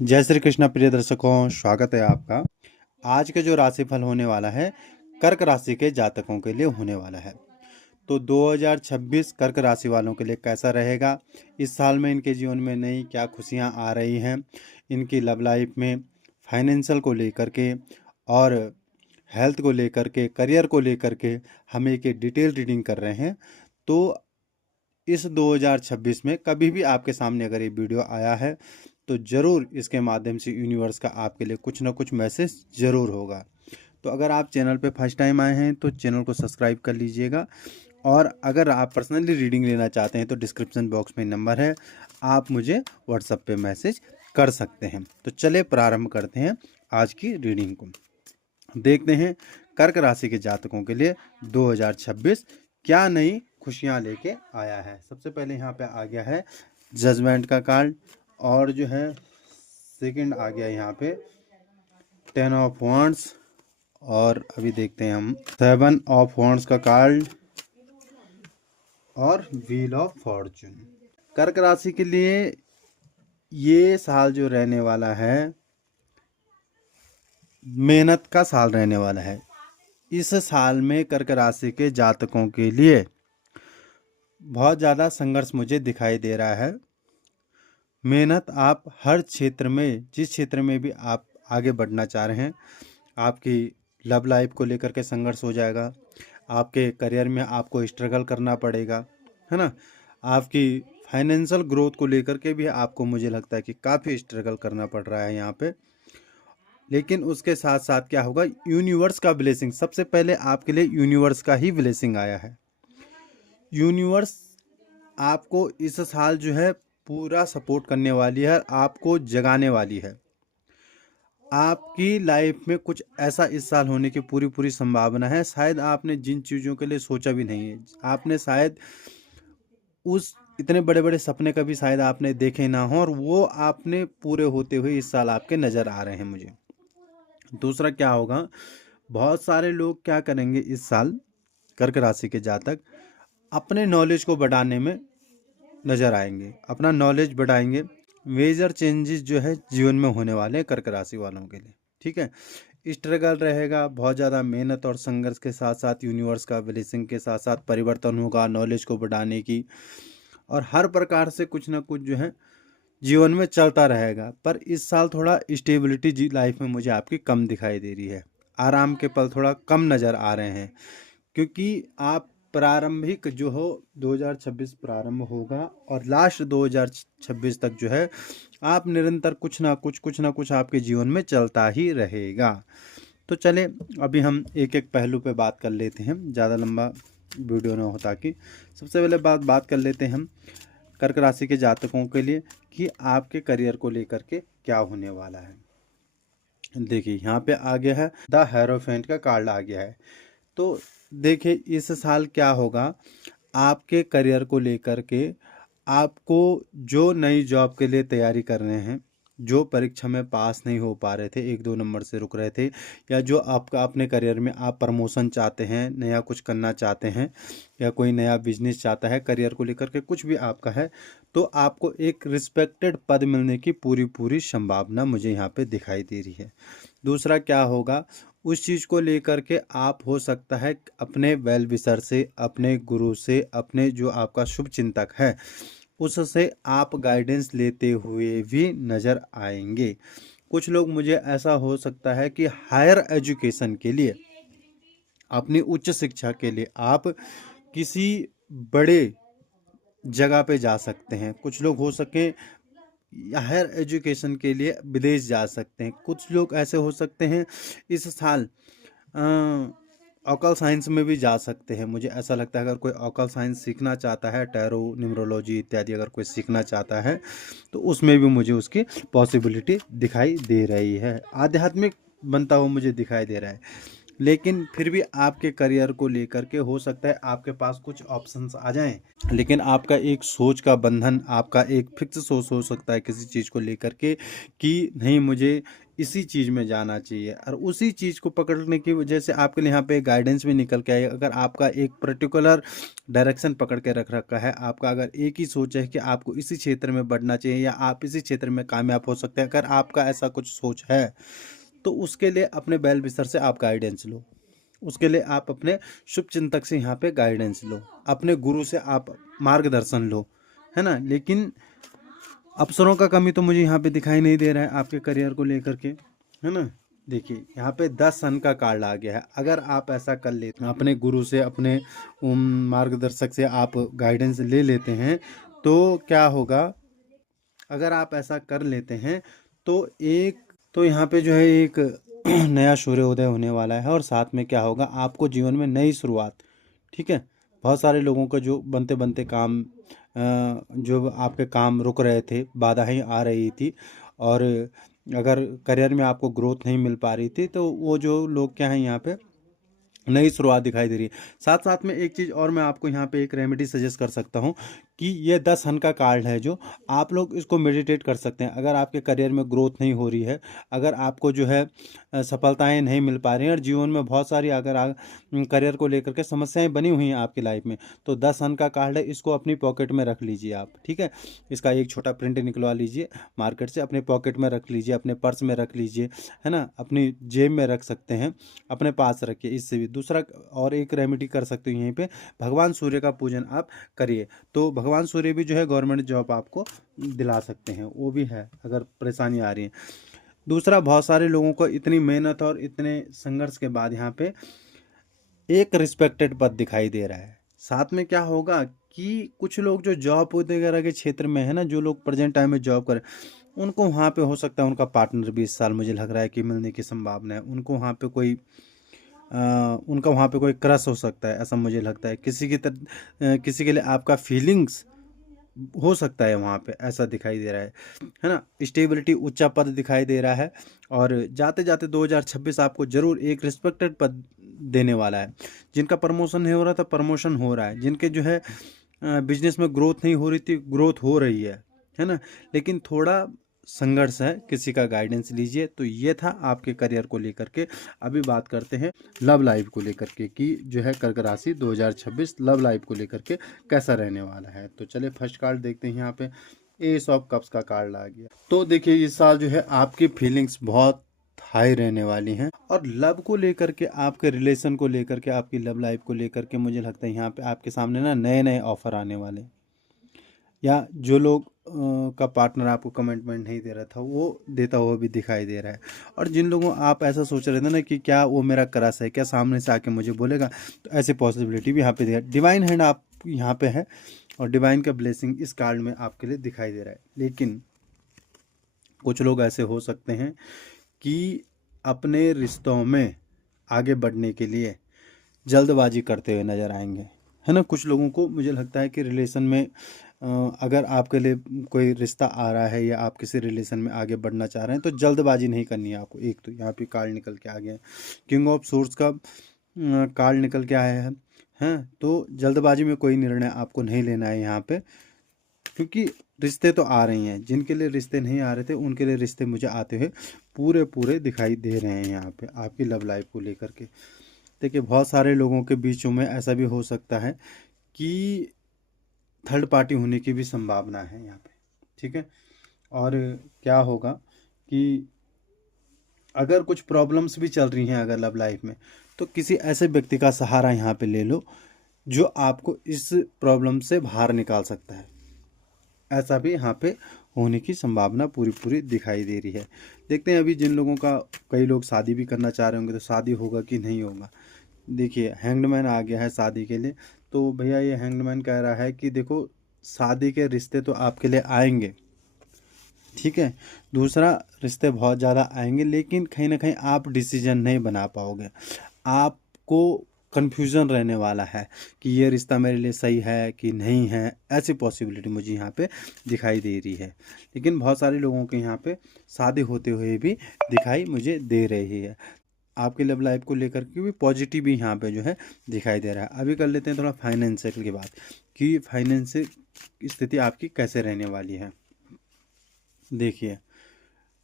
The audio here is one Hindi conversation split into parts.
जय श्री कृष्ण प्रिय दर्शकों, स्वागत है आपका। आज का जो राशिफल होने वाला है कर्क राशि के जातकों के लिए होने वाला है। तो 2026 कर्क राशि वालों के लिए कैसा रहेगा, इस साल में इनके जीवन में नई क्या खुशियां आ रही हैं, इनकी लव लाइफ में, फाइनेंशियल को लेकर के और हेल्थ को लेकर के, करियर को लेकर के हम एक डिटेल रीडिंग कर रहे हैं। तो इस 2026 में कभी भी आपके सामने अगर ये वीडियो आया है तो ज़रूर इसके माध्यम से यूनिवर्स का आपके लिए कुछ ना कुछ मैसेज ज़रूर होगा। तो अगर आप चैनल पे फर्स्ट टाइम आए हैं तो चैनल को सब्सक्राइब कर लीजिएगा, और अगर आप पर्सनली रीडिंग लेना चाहते हैं तो डिस्क्रिप्शन बॉक्स में नंबर है, आप मुझे व्हाट्सएप पे मैसेज कर सकते हैं। तो चले प्रारंभ करते हैं आज की रीडिंग को। देखते हैं कर्क राशि के जातकों के लिए 2026 क्या नई खुशियां लेके आया है। सबसे पहले यहाँ पे आ गया है जजमेंट का कार्ड, और जो है सेकंड आ गया यहाँ पे 10 ऑफ वॉन्ड्स, और अभी देखते हैं हम 7 ऑफ वॉन्ड्स का कार्ड और व्हील ऑफ फॉर्चून। कर्क राशि के लिए ये साल जो रहने वाला है मेहनत का साल रहने वाला है। इस साल में कर्क राशि के जातकों के लिए बहुत ज़्यादा संघर्ष मुझे दिखाई दे रहा है। मेहनत आप हर क्षेत्र में, जिस क्षेत्र में भी आप आगे बढ़ना चाह रहे हैं, आपकी लव लाइफ को लेकर के संघर्ष हो जाएगा, आपके करियर में आपको स्ट्रगल करना पड़ेगा, है ना। आपकी फाइनेंशियल ग्रोथ को लेकर के भी आपको, मुझे लगता है कि काफ़ी स्ट्रगल करना पड़ रहा है यहाँ पे। लेकिन उसके साथ साथ क्या होगा, यूनिवर्स का ब्लेसिंग, सबसे पहले आपके लिए यूनिवर्स का ही ब्लेसिंग आया है। यूनिवर्स आपको इस साल जो है पूरा सपोर्ट करने वाली है, आपको जगाने वाली है। आपकी लाइफ में कुछ ऐसा इस साल होने की पूरी पूरी संभावना है। शायद आपने जिन चीज़ों के लिए सोचा भी नहीं है, आपने शायद उस इतने बड़े बड़े सपने कभी शायद आपने देखे ना हो, और वो आपने पूरे होते हुए इस साल आपके नज़र आ रहे हैं मुझे। दूसरा क्या होगा, बहुत सारे लोग क्या करेंगे इस साल, कर्क राशि के जातक अपने नॉलेज को बढ़ाने में नज़र आएंगे, अपना नॉलेज बढ़ाएंगे। मेजर चेंजेस जो है जीवन में होने वाले हैं कर्क राशि वालों के लिए, ठीक है। स्ट्रगल रहेगा, बहुत ज़्यादा मेहनत और संघर्ष के साथ साथ यूनिवर्स का ब्लेसिंग के साथ साथ परिवर्तन होगा नॉलेज को बढ़ाने की, और हर प्रकार से कुछ ना कुछ जो है जीवन में चलता रहेगा। पर इस साल थोड़ा स्टेबिलिटी जी लाइफ में मुझे आपकी कम दिखाई दे रही है, आराम के पल थोड़ा कम नज़र आ रहे हैं, क्योंकि आप प्रारंभिक जो हो 2026 प्रारंभ होगा और लास्ट 2026 तक जो है आप निरंतर कुछ ना कुछ आपके जीवन में चलता ही रहेगा। तो चले अभी हम एक एक पहलू पे बात कर लेते हैं, ज़्यादा लंबा वीडियो ना हो, ताकि सबसे पहले बात कर लेते हैं हम कर्क राशि के जातकों के लिए कि आपके करियर को लेकर के क्या होने वाला है। देखिए यहाँ पे आ गया है द हेरोफेंट का कार्ड आ गया है। तो देखिए इस साल क्या होगा, आपके करियर को लेकर के आपको जो नई जॉब के लिए तैयारी कर रहे हैं, जो परीक्षा में पास नहीं हो पा रहे थे, 1-2 नंबर से रुक रहे थे, या जो आपका अपने करियर में आप प्रमोशन चाहते हैं, नया कुछ करना चाहते हैं, या कोई नया बिजनेस चाहता है, करियर को लेकर के कुछ भी आपका है, तो आपको एक रिस्पेक्टेड पद मिलने की पूरी पूरी संभावना मुझे यहाँ पे दिखाई दे रही है। दूसरा क्या होगा, उस चीज़ को लेकर के आप हो सकता है अपने वेल विशर से, अपने गुरु से, अपने जो आपका शुभ चिंतक है उससे आप गाइडेंस लेते हुए भी नज़र आएंगे। कुछ लोग, मुझे ऐसा हो सकता है कि हायर एजुकेशन के लिए, अपनी उच्च शिक्षा के लिए आप किसी बड़े जगह पे जा सकते हैं। कुछ लोग हो सके हायर एजुकेशन के लिए विदेश जा सकते हैं। कुछ लोग ऐसे हो सकते हैं इस साल ऑकल साइंस में भी जा सकते हैं। मुझे ऐसा लगता है अगर कोई ऑकल साइंस सीखना चाहता है, टैरो, न्यूमरोलॉजी इत्यादि अगर कोई सीखना चाहता है तो उसमें भी मुझे उसकी पॉसिबिलिटी दिखाई दे रही है। आध्यात्मिक बनता हुआ मुझे दिखाई दे रहा है। लेकिन फिर भी आपके करियर को लेकर के हो सकता है आपके पास कुछ ऑप्शंस आ जाएं, लेकिन आपका एक सोच का बंधन, आपका एक फिक्स सोच हो सकता है किसी चीज़ को लेकर के कि नहीं मुझे इसी चीज़ में जाना चाहिए, और उसी चीज़ को पकड़ने की वजह से आपके लिए यहाँ पे गाइडेंस भी निकल के आए। अगर आपका एक पर्टिकुलर डायरेक्शन पकड़ के रख रखा है, आपका अगर एक ही सोच है कि आपको इसी क्षेत्र में बढ़ना चाहिए या आप इसी क्षेत्र में कामयाब हो सकते हैं, अगर आपका ऐसा कुछ सोच है तो उसके लिए अपने बैल बिस्तर से आप गाइडेंस लो। उसके लिए आप अपने शुभ चिंतक से यहाँ पे गाइडेंस लो, अपने गुरु से आप मार्गदर्शन लो, है ना। लेकिन अवसरों का कमी तो मुझे यहाँ पे दिखाई नहीं दे रहा है आपके करियर को लेकर के, है ना। देखिए यहाँ पे 10 सन का कार्ड आ गया है। अगर आप ऐसा कर लेते हैं, अपने गुरु से, अपने मार्गदर्शक से आप गाइडेंस ले लेते हैं तो क्या होगा, अगर आप ऐसा कर लेते हैं तो यहाँ पे जो है एक नया सूर्योदय होने वाला है, और साथ में क्या होगा, आपको जीवन में नई शुरुआत। ठीक है, बहुत सारे लोगों का जो बनते बनते काम जो आपके काम रुक रहे थे, बाधाएं आ रही थी, और अगर करियर में आपको ग्रोथ नहीं मिल पा रही थी, तो वो जो लोग क्या हैं यहाँ पे नई शुरुआत दिखाई दे रही है। साथ साथ में एक चीज़ और मैं आपको यहाँ पे एक रेमेडी सजेस्ट कर सकता हूँ कि ये 10 हन का कार्ड है, जो आप लोग इसको मेडिटेट कर सकते हैं। अगर आपके करियर में ग्रोथ नहीं हो रही है, अगर आपको जो है सफलताएं नहीं मिल पा रही हैं, और जीवन में बहुत सारी अगर करियर को लेकर के समस्याएं बनी हुई हैं आपकी लाइफ में, तो 10 हन का कार्ड है, इसको अपनी पॉकेट में रख लीजिए आप। ठीक है, इसका एक छोटा प्रिंट निकलवा लीजिए मार्केट से, अपने पॉकेट में रख लीजिए, अपने पर्स में रख लीजिए, है ना, अपनी जेब में रख सकते हैं, अपने पास रखिए। इससे भी दूसरा और एक रेमेडी कर सकते हो, यहीं पे भगवान सूर्य का पूजन आप करिए, तो भगवान सूर्य भी जो है गवर्नमेंट जॉब आपको दिला सकते हैं, वो भी है अगर परेशानी आ रही है। दूसरा, बहुत सारे लोगों को इतनी मेहनत और इतने संघर्ष के बाद यहाँ पे एक रिस्पेक्टेड पद दिखाई दे रहा है। साथ में क्या होगा कि कुछ लोग जो जॉब वगैरह के क्षेत्र में है ना, जो लोग प्रेजेंट टाइम में जॉब करें, उनको वहाँ पे हो सकता है उनका पार्टनर भी इस साल मुझे लग रहा है कि मिलने की संभावना है। उनको वहाँ पे कोई उनका वहाँ पे कोई क्रश हो सकता है, ऐसा मुझे लगता है। किसी के लिए आपका फीलिंग्स हो सकता है वहाँ पे, ऐसा दिखाई दे रहा है ना। स्टेबिलिटी, ऊंचा पद दिखाई दे रहा है, और जाते जाते 2026 आपको जरूर एक रिस्पेक्टेड पद देने वाला है। जिनका प्रमोशन नहीं हो रहा था, प्रमोशन हो रहा है। जिनके जो है बिजनेस में ग्रोथ नहीं हो रही थी, ग्रोथ हो रही है ना। लेकिन थोड़ा संघर्ष है, किसी का गाइडेंस लीजिए। तो ये था आपके करियर को लेकर के। अभी बात करते हैं लव लाइफ को लेकर के कि जो है कर्क राशि 2026 लव लाइफ को लेकर के कैसा रहने वाला है। तो चलिए फर्स्ट कार्ड देखते हैं। यहाँ पे एस ऑफ कप्स का कार्ड आ गया। तो देखिए इस साल जो है आपकी फीलिंग्स बहुत हाई रहने वाली हैं, और लव को लेकर के, आपके रिलेशन को लेकर के, आपकी लव लाइफ को लेकर के मुझे लगता है यहाँ पे आपके सामने ना नए नए ऑफर आने वाले, या जो लोग का पार्टनर आपको कमिटमेंट नहीं दे रहा था वो देता हुआ भी दिखाई दे रहा है। और जिन लोगों, आप ऐसा सोच रहे थे ना कि क्या वो मेरा क्रश है, क्या सामने से आके मुझे बोलेगा, तो ऐसी पॉसिबिलिटी भी यहाँ पे दिखा। डिवाइन हैंड आप यहाँ पे है, और डिवाइन का ब्लेसिंग इस कार्ड में आपके लिए दिखाई दे रहा है। लेकिन कुछ लोग ऐसे हो सकते हैं कि अपने रिश्तों में आगे बढ़ने के लिए जल्दबाजी करते हुए नजर आएंगे, है ना। कुछ लोगों को मुझे लगता है कि रिलेशन में अगर आपके लिए कोई रिश्ता आ रहा है, या आप किसी रिलेशन में आगे बढ़ना चाह रहे हैं, तो जल्दबाजी नहीं करनी है आपको। एक तो यहाँ पे कार्ड निकल के आ गया है, किंग ऑफ सोर्स का कार्ड निकल के आया है, हैं। तो जल्दबाजी में कोई निर्णय आपको नहीं लेना है यहाँ पे, क्योंकि रिश्ते तो आ रही हैं। जिनके लिए रिश्ते नहीं आ रहे थे, उनके लिए रिश्ते मुझे आते हुए पूरे पूरे दिखाई दे रहे हैं यहाँ पे आपकी लव लाइफ को लेकर के। देखिए बहुत सारे लोगों के बीचों में ऐसा भी हो सकता है कि थर्ड पार्टी होने की भी संभावना है यहाँ पे। ठीक है, और क्या होगा कि अगर कुछ प्रॉब्लम्स भी चल रही हैं अगर लव लाइफ में, तो किसी ऐसे व्यक्ति का सहारा यहाँ पे ले लो जो आपको इस प्रॉब्लम से बाहर निकाल सकता है। ऐसा भी यहाँ पे होने की संभावना पूरी पूरी दिखाई दे रही है। देखते हैं अभी जिन लोगों का, कई लोग शादी भी करना चाह रहे होंगे, तो शादी होगा कि नहीं होगा। देखिए हैंगडमैन आ गया है शादी के लिए। तो भैया ये हैंगडमैन कह रहा है कि देखो शादी के रिश्ते तो आपके लिए आएंगे, ठीक है। दूसरा, रिश्ते बहुत ज़्यादा आएंगे, लेकिन कहीं ना कहीं आप डिसीजन नहीं बना पाओगे। आपको कन्फ्यूज़न रहने वाला है कि ये रिश्ता मेरे लिए सही है कि नहीं है। ऐसी पॉसिबिलिटी मुझे यहाँ पे दिखाई दे रही है। लेकिन बहुत सारे लोगों के यहाँ पे शादी होते हुए भी दिखाई मुझे दे रही है। आपके लव लाइफ को लेकर के भी पॉजिटिव ही यहाँ पे जो है दिखाई दे रहा है। अभी कर लेते हैं थोड़ा फाइनेंशियल की बात कि फाइनेंशियल स्थिति आपकी कैसे रहने वाली है। देखिए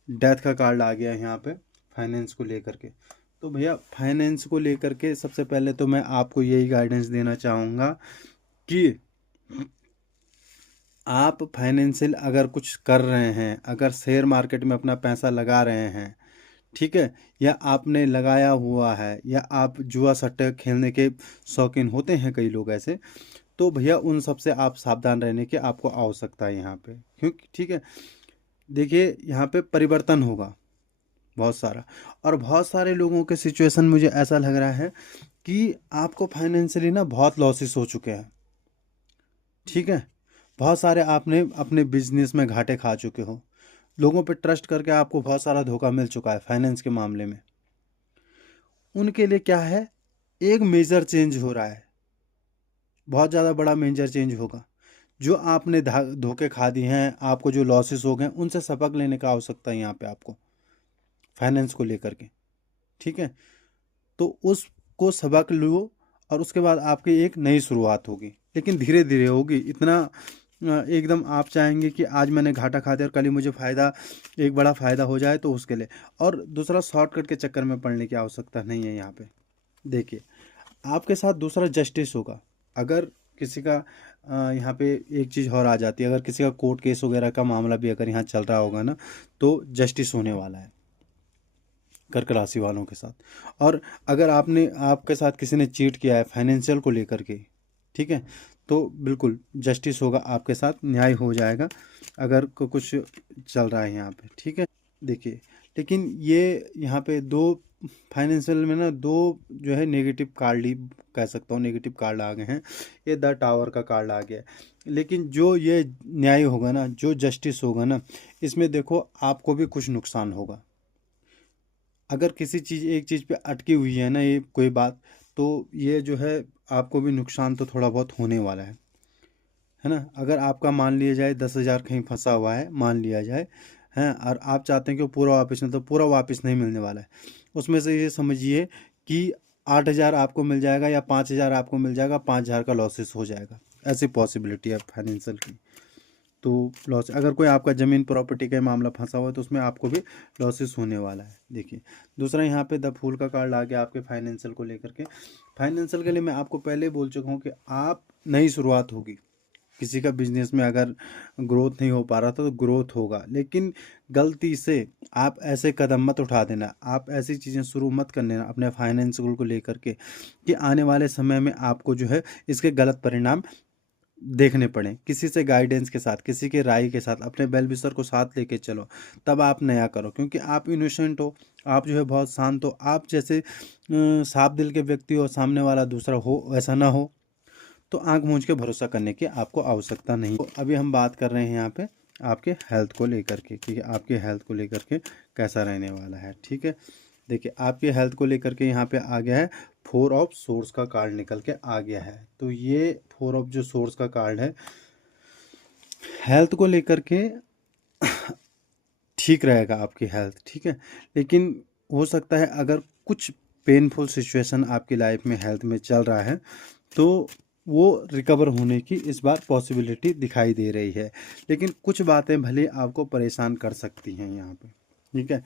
डेथ का कार्ड आ गया यहाँ पे फाइनेंस को लेकर के। तो भैया फाइनेंस को लेकर के सबसे पहले तो मैं आपको यही गाइडेंस देना चाहूँगा कि आप फाइनेंशियल अगर कुछ कर रहे हैं, अगर शेयर मार्केट में अपना पैसा लगा रहे हैं, ठीक है, या आपने लगाया हुआ है, या आप जुआ सट्टे खेलने के शौकीन होते हैं कई लोग ऐसे, तो भैया उन सब से आप सावधान रहने की आपको आवश्यकता है यहाँ पे। क्योंकि ठीक है, देखिए यहाँ पे परिवर्तन होगा बहुत सारा, और बहुत सारे लोगों के सिचुएशन मुझे ऐसा लग रहा है कि आपको फाइनेंशियली ना बहुत लॉसेस हो चुके हैं। ठीक है, बहुत सारे आपने अपने बिजनेस में घाटे खा चुके हो, लोगों पे ट्रस्ट करके आपको बहुत सारा धोखा मिल चुका है फाइनेंस के मामले में। उनके लिए क्या है, एक मेजर चेंज हो रहा है, बहुत ज़्यादा बड़ा मेजर चेंज होगा। जो आपने धोखे खा दिए हैं, आपको जो लॉसेस हो गए, उनसे सबक लेने का आवश्यकता है यहाँ पे आपको फाइनेंस को लेकर के। ठीक है, तो उसको सबक लो और उसके बाद आपकी एक नई शुरुआत होगी, लेकिन धीरे धीरे होगी। इतना एकदम आप चाहेंगे कि आज मैंने घाटा खा दिया और कल ही मुझे फ़ायदा, एक बड़ा फ़ायदा हो जाए, तो उसके लिए। और दूसरा, शॉर्टकट के चक्कर में पड़ने की आवश्यकता नहीं है यहाँ पे। देखिए आपके साथ दूसरा जस्टिस होगा। अगर किसी का यहाँ पे एक चीज़ और आ जाती है, अगर किसी का कोर्ट केस वगैरह का मामला भी अगर यहाँ चल रहा होगा ना, तो जस्टिस होने वाला है कर्क राशि वालों के साथ। और अगर आपके साथ किसी ने चीट किया है फाइनेंशियल को लेकर के, ठीक है, तो बिल्कुल जस्टिस होगा, आपके साथ न्याय हो जाएगा अगर कुछ चल रहा है यहाँ पे। ठीक है, देखिए लेकिन ये यहाँ पे दो फाइनेंशियल में ना दो जो है नेगेटिव कार्ड ही कह सकता हूँ, नेगेटिव कार्ड आ गए हैं। ये द टावर का कार्ड आ गया है, लेकिन जो ये न्याय होगा ना, जो जस्टिस होगा ना, इसमें देखो आपको भी कुछ नुकसान होगा। अगर किसी चीज़ एक चीज़ पे अटकी हुई है ना ये कोई बात, तो ये जो है आपको भी नुकसान तो थोड़ा बहुत होने वाला है ना। अगर आपका मान लिया जाए 10,000 कहीं फंसा हुआ है, मान लिया जाए, हैं, और आप चाहते हैं कि वो पूरा वापस नहीं, तो पूरा वापस नहीं मिलने वाला है। उसमें से ये समझिए कि 8,000 आपको मिल जाएगा या 5,000 आपको मिल जाएगा, 5,000 का लॉसेस हो जाएगा। ऐसी पॉसिबिलिटी है फाइनेंशियल की। तो लॉस, अगर कोई आपका ज़मीन प्रॉपर्टी का मामला फंसा हुआ है, तो उसमें आपको भी लॉसेस होने वाला है। देखिए दूसरा यहाँ पे द फूल का कार्ड आ गया आपके फाइनेंशियल को लेकर के। फाइनेंशियल के लिए मैं आपको पहले ही बोल चुका हूँ कि आप नई शुरुआत होगी। किसी का बिजनेस में अगर ग्रोथ नहीं हो पा रहा था, तो ग्रोथ होगा, लेकिन गलती से आप ऐसे कदम मत उठा देना, आप ऐसी चीज़ें शुरू मत कर देना अपने फाइनेंशियल को लेकर के कि आने वाले समय में आपको जो है इसके गलत परिणाम देखने पड़े। किसी से गाइडेंस के साथ, किसी के राय के साथ, अपने वेल विशर को साथ लेके चलो, तब आप नया करो। क्योंकि आप इनोसेंट हो, आप जो है बहुत शांत हो, आप जैसे साफ दिल के व्यक्ति हो, सामने वाला दूसरा हो वैसा ना हो, तो आंख मूंझ के भरोसा करने की आपको आवश्यकता नहीं। तो अभी हम बात कर रहे हैं यहाँ पे आपके हेल्थ को लेकर के, ठीक है, आपके हेल्थ को लेकर के कैसा रहने वाला है। ठीक है, देखिए आपके हेल्थ को लेकर के यहाँ पे आ गया है 4 ऑफ सोर्स का कार्ड निकल के आ गया है। तो ये 4 ऑफ जो सोर्स का कार्ड है, हेल्थ को लेकर के ठीक रहेगा आपकी हेल्थ। ठीक है, लेकिन हो सकता है अगर कुछ पेनफुल सिचुएशन आपकी लाइफ में हेल्थ में चल रहा है, तो वो रिकवर होने की इस बार पॉसिबिलिटी दिखाई दे रही है। लेकिन कुछ बातें भले आपको परेशान कर सकती हैं यहाँ पे। ठीक है,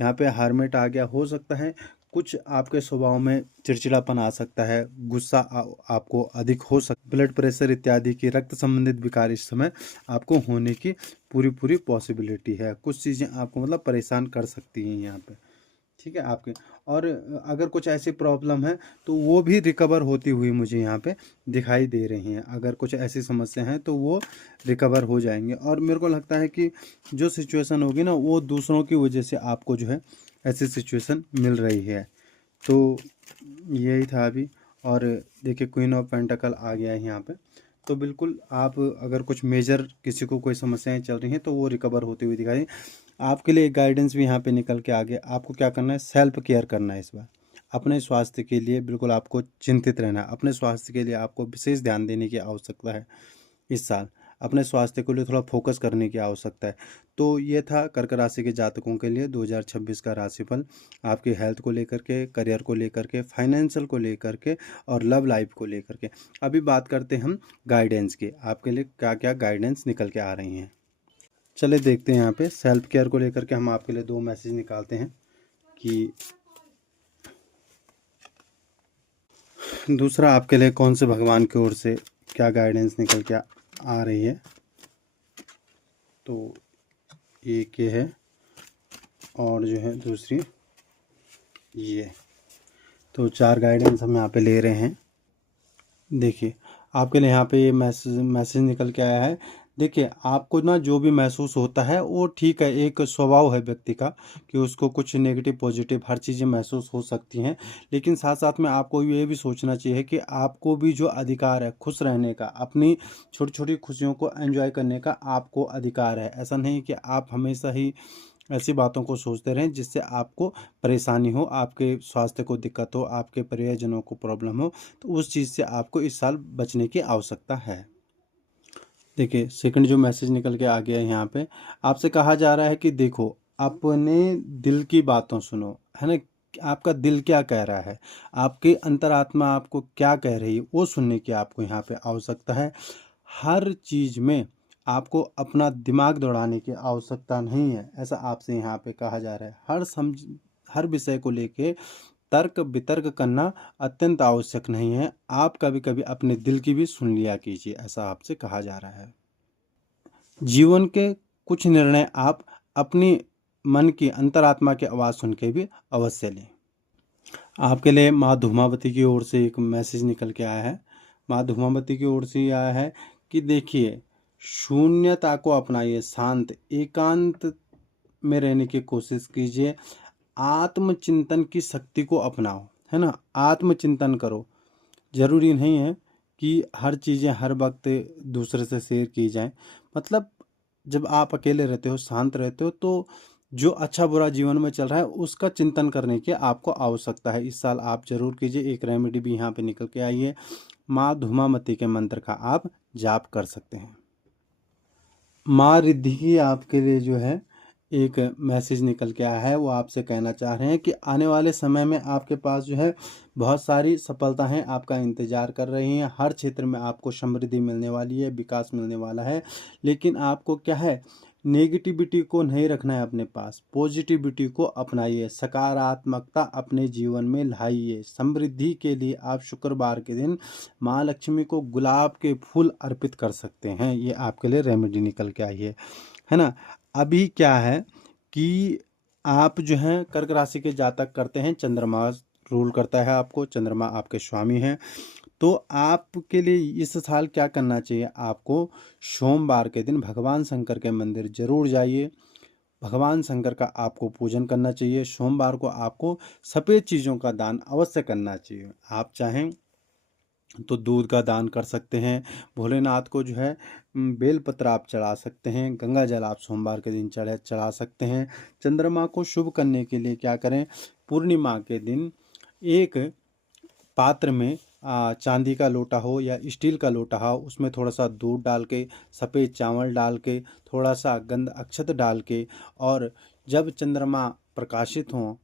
यहाँ पे हर्मिट आ गया। हो सकता है कुछ आपके स्वभाव में चिड़चिड़ापन आ सकता है, गुस्सा आपको अधिक हो सकता, ब्लड प्रेशर इत्यादि की रक्त संबंधित विकार इस समय आपको होने की पूरी पूरी पॉसिबिलिटी है। कुछ चीज़ें आपको मतलब परेशान कर सकती हैं यहाँ पे। ठीक है आपके, और अगर कुछ ऐसी प्रॉब्लम है तो वो भी रिकवर होती हुई मुझे यहाँ पे दिखाई दे रही हैं। अगर कुछ ऐसी समस्या हैं तो वो रिकवर हो जाएंगे, और मेरे को लगता है कि जो सिचुएशन होगी ना, वो दूसरों की वजह से आपको जो है ऐसी सिचुएशन मिल रही है। तो यही था अभी। और देखिए क्वीन ऑफ पेंटाकल आ गया है यहाँ पे। तो बिल्कुल आप अगर कुछ मेजर किसी को कोई समस्याएं चल रही हैं, तो वो रिकवर होती हुई दिखाई। आपके लिए एक गाइडेंस भी यहाँ पे निकल के आ गया। आपको क्या करना है, सेल्फ केयर करना है इस बार। अपने स्वास्थ्य के लिए बिल्कुल आपको चिंतित रहना है। अपने स्वास्थ्य के लिए आपको विशेष ध्यान देने की आवश्यकता है इस साल। अपने स्वास्थ्य को लिए थोड़ा फोकस करने की आवश्यकता है। तो ये था कर्क राशि के जातकों के लिए 2026 का राशिफल, आपकी हेल्थ को लेकर के, करियर को लेकर के, फाइनेंशियल को लेकर के और लव लाइफ को लेकर के। अभी बात करते हैं हम गाइडेंस की, आपके लिए क्या क्या गाइडेंस निकल के आ रही हैं। चले देखते हैं। यहाँ पे सेल्फ केयर को लेकर के हम आपके लिए 2 मैसेज निकालते हैं कि दूसरा आपके लिए कौन से भगवान की ओर से क्या गाइडेंस निकल के आ रही है। तो एक ये है और जो है दूसरी ये। तो 4 गाइडेंस हम यहाँ पे ले रहे हैं। देखिए आपके लिए यहाँ पे ये मैसेज निकल के आया है। देखिए आपको ना जो भी महसूस होता है वो ठीक है, एक स्वभाव है व्यक्ति का कि उसको कुछ नेगेटिव पॉजिटिव हर चीज़ें महसूस हो सकती हैं, लेकिन साथ साथ में आपको ये भी सोचना चाहिए कि आपको भी जो अधिकार है खुश रहने का, अपनी छोटी छोटी खुशियों को एंजॉय करने का आपको अधिकार है। ऐसा नहीं कि आप हमेशा ही ऐसी बातों को सोचते रहें जिससे आपको परेशानी हो, आपके स्वास्थ्य को दिक्कत हो, आपके परिजनों को प्रॉब्लम हो। तो उस चीज़ से आपको इस साल बचने की आवश्यकता है। देखिए सेकंड जो मैसेज निकल के आ गया है यहाँ पे, आपसे कहा जा रहा है कि देखो अपने दिल की बातों सुनो, है ना। आपका दिल क्या कह रहा है, आपकी अंतरात्मा आपको क्या कह रही है, वो सुनने की आपको यहाँ पे आवश्यकता है। हर चीज़ में आपको अपना दिमाग दौड़ाने की आवश्यकता नहीं है, ऐसा आपसे यहाँ पे कहा जा रहा है। हर विषय को लेके तर्क वितर्क करना अत्यंत आवश्यक नहीं है। आप कभी कभी अपने दिल की भी सुन लिया कीजिए, ऐसा आपसे कहा जा रहा है। जीवन के कुछ निर्णय आप अपनी मन की अंतरात्मा की आवाज़ सुन के भी अवश्य लें। आपके लिए माँ धूमावती की ओर से एक मैसेज निकल के आया है। माँ धूमावती की ओर से ये आया है कि देखिए शून्यता को अपनाइए, शांत एकांत में रहने की कोशिश कीजिए, आत्मचिंतन की शक्ति को अपनाओ, है ना। आत्मचिंतन करो, ज़रूरी नहीं है कि हर चीज़ें हर वक्त दूसरे से शेयर की जाएं। मतलब जब आप अकेले रहते हो, शांत रहते हो, तो जो अच्छा बुरा जीवन में चल रहा है उसका चिंतन करने की आपको आवश्यकता है। इस साल आप जरूर कीजिए। एक रेमेडी भी यहाँ पे निकल के आई है, माँ धूमावती के मंत्र का आप जाप कर सकते हैं। माँ रिद्धि की आपके लिए जो है एक मैसेज निकल के आया है, वो आपसे कहना चाह रहे हैं कि आने वाले समय में आपके पास जो है बहुत सारी सफलताएं आपका इंतज़ार कर रही हैं। हर क्षेत्र में आपको समृद्धि मिलने वाली है, विकास मिलने वाला है। लेकिन आपको क्या है, नेगेटिविटी को नहीं रखना है अपने पास, पॉजिटिविटी को अपनाइए, सकारात्मकता अपने जीवन में लाइए। समृद्धि के लिए आप शुक्रवार के दिन माँ लक्ष्मी को गुलाब के फूल अर्पित कर सकते हैं। ये आपके लिए रेमेडी निकल के आई है ना। अभी क्या है कि आप जो हैं कर्क राशि के जातक करते हैं, चंद्रमा रूल करता है आपको, चंद्रमा आपके स्वामी हैं। तो आपके लिए इस साल क्या करना चाहिए, आपको सोमवार के दिन भगवान शंकर के मंदिर जरूर जाइए। भगवान शंकर का आपको पूजन करना चाहिए। सोमवार को आपको सफ़ेद चीज़ों का दान अवश्य करना चाहिए। आप चाहें तो दूध का दान कर सकते हैं, भोलेनाथ को जो है बेलपत्र आप चढ़ा सकते हैं, गंगा जल आप सोमवार के दिन चढ़ा सकते हैं। चंद्रमा को शुभ करने के लिए क्या करें, पूर्णिमा के दिन एक पात्र में चांदी का लोटा हो या स्टील का लोटा हो, उसमें थोड़ा सा दूध डाल के, सफ़ेद चावल डाल के, थोड़ा सा गंध अक्षत डाल के, और जब चंद्रमा प्रकाशित हों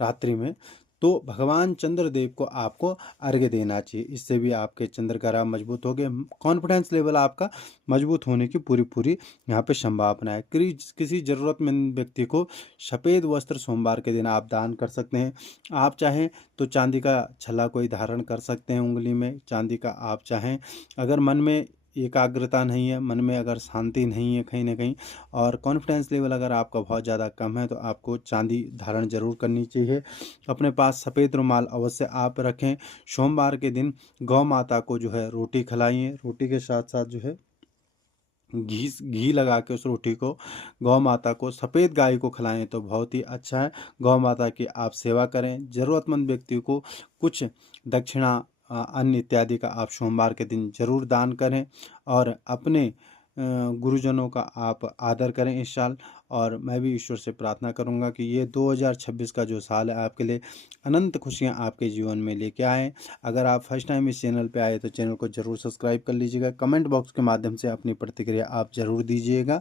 रात्रि में, तो भगवान चंद्रदेव को आपको अर्घ्य देना चाहिए। इससे भी आपके चंद्र ग्रह मजबूत हो गए, कॉन्फिडेंस लेवल आपका मजबूत होने की पूरी यहाँ पे संभावना है। किसी ज़रूरतमंद व्यक्ति को सफ़ेद वस्त्र सोमवार के दिन आप दान कर सकते हैं। आप चाहें तो चांदी का छल्ला कोई धारण कर सकते हैं उंगली में, चांदी का। आप चाहें अगर मन में एकाग्रता नहीं है, मन में अगर शांति नहीं है कहीं ना कहीं, और कॉन्फिडेंस लेवल अगर आपका बहुत ज़्यादा कम है, तो आपको चांदी धारण जरूर करनी चाहिए। अपने पास सफ़ेद रुमाल अवश्य आप रखें। सोमवार के दिन गौ माता को जो है रोटी खिलाइए, रोटी के साथ साथ जो है घी लगा के उस रोटी को गौ माता को, सफ़ेद गाय को खिलाएं तो बहुत ही अच्छा है। गौ माता की आप सेवा करें। ज़रूरतमंद व्यक्ति को कुछ दक्षिणा अन्न इत्यादि का आप सोमवार के दिन जरूर दान करें, और अपने गुरुजनों का आप आदर करें इस साल। और मैं भी ईश्वर से प्रार्थना करूंगा कि ये 2026 का जो साल है आपके लिए अनंत खुशियां आपके जीवन में लेके आए। अगर आप फर्स्ट टाइम इस चैनल पे आए तो चैनल को जरूर सब्सक्राइब कर लीजिएगा। कमेंट बॉक्स के माध्यम से अपनी प्रतिक्रिया आप ज़रूर दीजिएगा।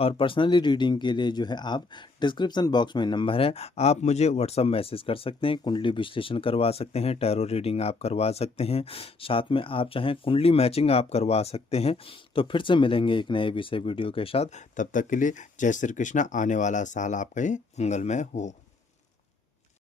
और पर्सनली रीडिंग के लिए जो है आप डिस्क्रिप्शन बॉक्स में नंबर है, आप मुझे व्हाट्सअप मैसेज कर सकते हैं। कुंडली विश्लेषण करवा सकते हैं, टैरो रीडिंग आप करवा सकते हैं, साथ में आप चाहें कुंडली मैचिंग आप करवा सकते हैं। तो फिर से मिलेंगे एक नए विषय वीडियो के साथ। तब तक के लिए जय श्री कृष्णा। आने वाला साल आपका ये मंगलमय हो।